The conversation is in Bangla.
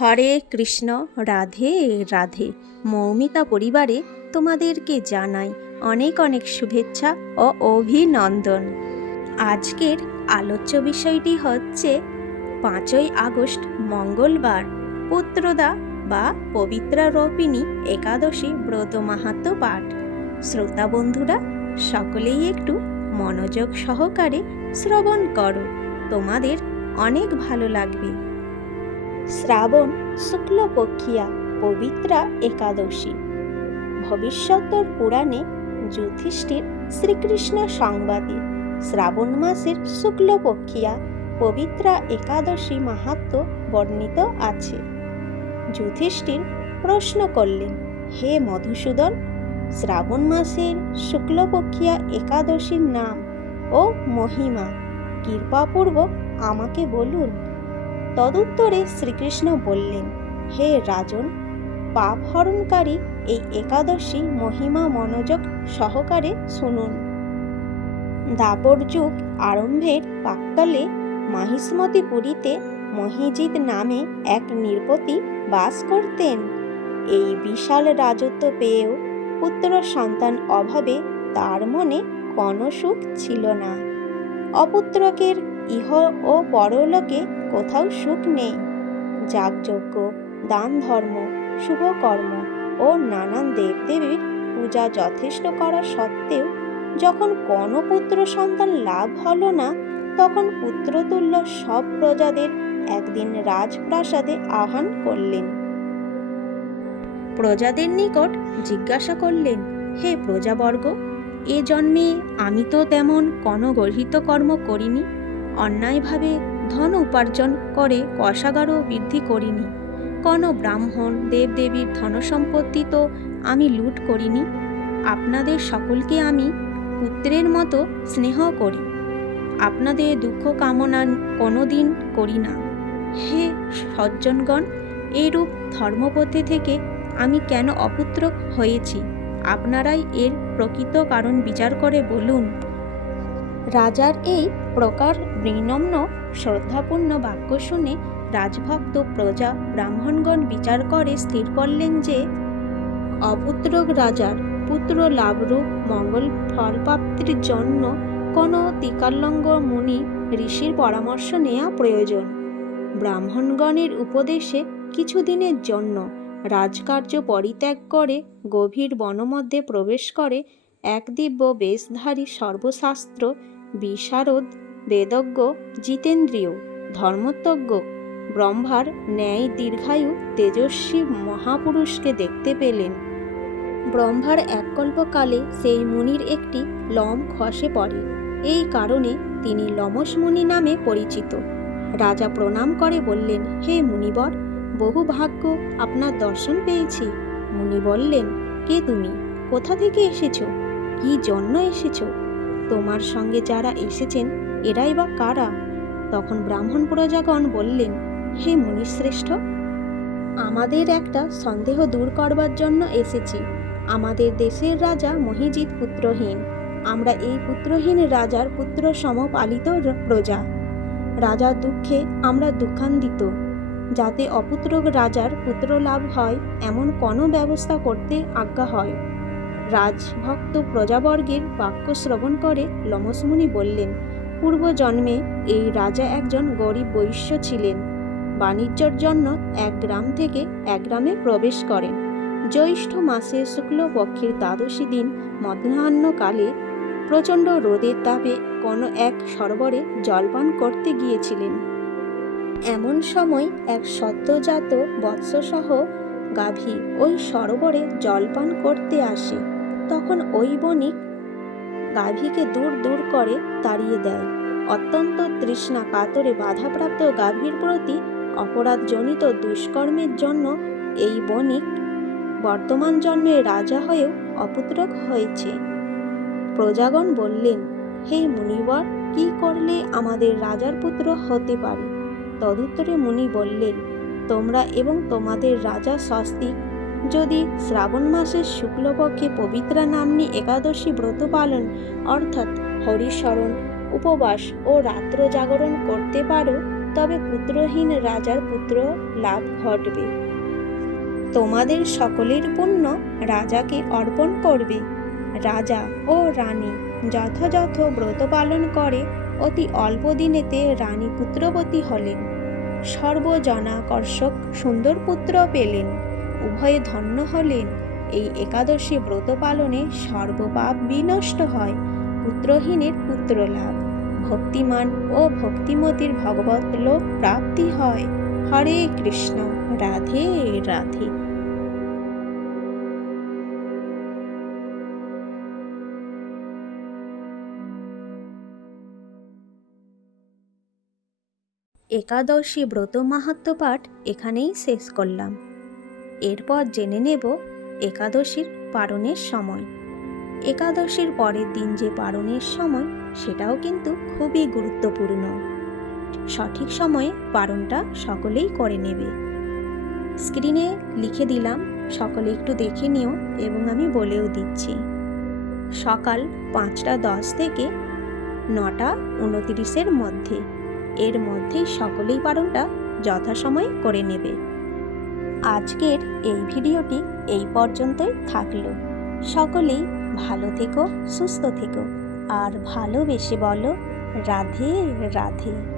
হরে কৃষ্ণ, রাধে রাধে। মৌমিতা পরিবারে তোমাদেরকে জানাই অনেক অনেক শুভেচ্ছা ও অভিনন্দন। আজকের আলোচ্য বিষয়টি হচ্ছে পাঁচই আগস্ট, মঙ্গলবার। পুত্রদা বা পবিত্রা রোপিণী একাদশী ব্রত মাহাত্ম পাঠ। শ্রোতা বন্ধুরা, সকলেই একটু মনোযোগ সহকারে শ্রবণ করো। তোমাদের অনেক ভালো লাগবে। শ্রাবণ শুক্লপক্ষিয়া, পবিত্রা একাদশী। ভবিষ্যত্তর পুরাণে যুধিষ্ঠির শ্রীকৃষ্ণ সংবাদে শ্রাবণ মাসের শুক্লপক্ষিয়া, পবিত্রা একাদশী মাহাত্ম বর্ণিত আছে। যুধিষ্ঠির প্রশ্ন করলেন, হে মধুসূদন, শ্রাবণ মাসের শুক্লপক্ষিয়া একাদশীর নাম ও মহিমা, কৃপাপূর্বক আমাকে বলুন। তদুত্তরে শ্রীকৃষ্ণ বললেন, হে রাজন পাপ হরণকারী এই একাদশী মহিমা মনোযোগ সহকারে শুনুন। দাপর যুগ আরম্ভের প্রাক্কালে মাহিষ্মতিপুরীতে মহিজিৎ নামে এক নৃপতি বাস করতেন। এই বিশাল রাজত্ব পেয়েও পুত্র সন্তান অভাবে তার মনে কোনো সুখ ছিল না। অপুত্রকের ইহ ও পরলোকে কোথাও সুখ নেই। যাগযজ্ঞ দান ধর্ম শুভকর্ম ও নানান দেবদেবীর পূজা যথেষ্ট করা সত্ত্বেও যখন কোনো পুত্র সন্তান লাভ হলো না, তখন পুত্রতুল্য সব প্রজাদের একদিন রাজপ্রাসাদে আহ্বান করলেন। প্রজাদের নিকট জিজ্ঞাসা করলেন, হে প্রজাবর্গ, এ জন্মে আমি তো তেমন কোনো গর্হিত কর্ম করিনি। অন্যায়ভাবে ধন উপার্জন করে কষাগারও বৃদ্ধি করিনি। কোনো ব্রাহ্মণ দেবদেবীর ধনসম্পত্তি তো আমি লুট করিনি। আপনাদের সকলকে আমি পুত্রের মতো স্নেহ করি। আপনাদের দুঃখ কামনা কোনো দিন করি না। হে সজ্জনগণ, এরূপ ধর্মপথে থেকে আমি কেন অপুত্র হয়েছি? আপনারাই এর প্রকৃত কারণ বিচার করে বলুন। রাজার এই প্রকার বিনম্র শ্রদ্ধাপূর্ণ বাক্য শুনে রাজভক্ত প্রজা ব্রাহ্মণগণ বিচার করে স্থির করলেন যে অপুত্রক রাজার পুত্র লাভরূপ মঙ্গল ফলপ্রাপ্তির জন্য কোনো তিকাল্লঙ্গ মুনি ঋষির পরামর্শ নেওয়া প্রয়োজন। ব্রাহ্মণগণের উপদেশে কিছুদিনের জন্য রাজকার্য পরিত্যাগ করে গভীর বনমধ্যে প্রবেশ করে এক দিব্য বেশধারী সর্বশাস্ত্র বিশারদ বেদজ্ঞ জিতেন্দ্রীয়, ধর্মতজ্ঞ, ব্রহ্মার ন্যায় দীর্ঘায়ু, তেজস্বী মহাপুরুষকে দেখতে পেলেন। ব্রহ্মার এককল্পকালে সেই মুনির একটি লম খসে পড়ে। এই কারণে তিনি লমস মুনি নামে পরিচিত। রাজা প্রণাম করে বললেন, হে মুনিবর, বহু ভাগ্য আপনার দর্শন পেয়েছি। মুনি বললেন, কে তুমি? কোথা থেকে এসেছ? কি জন্য এসেছ? তোমার সঙ্গে যারা এসেছেন, এরাই বা কারা? তখন ব্রাহ্মণ প্রজাগণ বললেন, হে মুনিশ্রেষ্ঠ, আমাদের একটা সন্দেহ দূর করবার জন্য এসেছি। আমাদের দেশের রাজা মহিজিৎ পুত্রহীন। আমরা এই পুত্রহীন রাজার পুত্র সমপালিত প্রজা। রাজার দুঃখে আমরা দুঃখান্বিত। যাতে অপুত্র রাজার পুত্র লাভ হয়, এমন কোনো ব্যবস্থা করতে আজ্ঞা হয়। রাজভক্ত প্রজাবর্গের বাক্য শ্রবণ করে লমসমুনি বললেন, পূর্বজন্মে এই রাজা একজন গরিব বৈশ্য ছিলেন। বাণিজ্যর জন্য এক গ্রাম থেকে এক গ্রামে প্রবেশ করেন। জ্যৈষ্ঠ মাসে শুক্লপক্ষের দ্বাদশী দিন মধ্যাহ্নকালে প্রচণ্ড রোদের তাপে কোনো এক সরোবরে জলপান করতে গিয়েছিলেন। এমন সময় এক সদ্যজাত বৎসসহ গাভী ওই সরোবরে জলপান করতে আসে। তখন ওই বণিক গাভীকে দূর দূর করে তাড়িয়ে দেয়। অত্যন্ত তৃষ্ণা কাতরে বাধাপ্রাপ্ত গাভীর প্রতি অপরাধজনিত দুষ্কর্মের জন্য এই বণিক বর্তমান জন্মে রাজা হয়েও অপুত্রক হয়েছে। প্রজাগণ বললেন, হে মুনিবর, কি করলে আমাদের রাজার পুত্র হতে পারে? তদুত্তরে মুনি বললেন, তোমরা এবং তোমাদের রাজা স্বস্তিক যদি শ্রাবণ মাসের শুক্লপক্ষে পবিত্রা নাম্নী একাদশী ব্রত পালন, অর্থাৎ হরিস্মরণ, উপবাস ও রাত্র জাগরণ করতে পারো, তবে পুত্রহীন রাজার পুত্র লাভ ঘটবে। তোমাদের সকলের পুণ্য রাজাকে অর্পণ করবে। রাজা ও রানী যথাযথ ব্রত পালন করে, অতি অল্প দিনেতে রানী পুত্রবতী হলেন। সর্বজনাকর্ষক সুন্দর পুত্র পেলেন। উভয়ে ধন্য হলেন। এই একাদশী ব্রত পালনে সর্বপাপ বিনষ্ট হয়, পুত্রহীনের পুত্র লাভ ভক্তিমান ও ভক্তিমতির ভগবত লোক প্রাপ্তি হয়। হরে কৃষ্ণ, রাধে রাধে। একাদশী ব্রত মাহাত্ম পাঠ এখানেই শেষ করলাম। এরপর জেনে নেব একাদশীর পারণের সময়। একাদশীর পরের দিন যে পারণের সময়, সেটাও কিন্তু খুবই গুরুত্বপূর্ণ। সঠিক সময়ে পারণটা সকলেই করে নেবে। স্ক্রিনে লিখে দিলাম, সকলে একটু দেখে নিও এবং আমি বলেও দিচ্ছি। সকাল পাঁচটা দশ থেকে নটা উনতিরিশের মধ্যে। এর মধ্যেই সকলেই পারণটা যথাসময়ে করে নেবে। আজকের এই ভিডিওটি এই পর্যন্তই থাকল। সকলেই ভালো থেকো, সুস্থ থেকো। আর ভালোবেসে বলো, রাধে রাধে।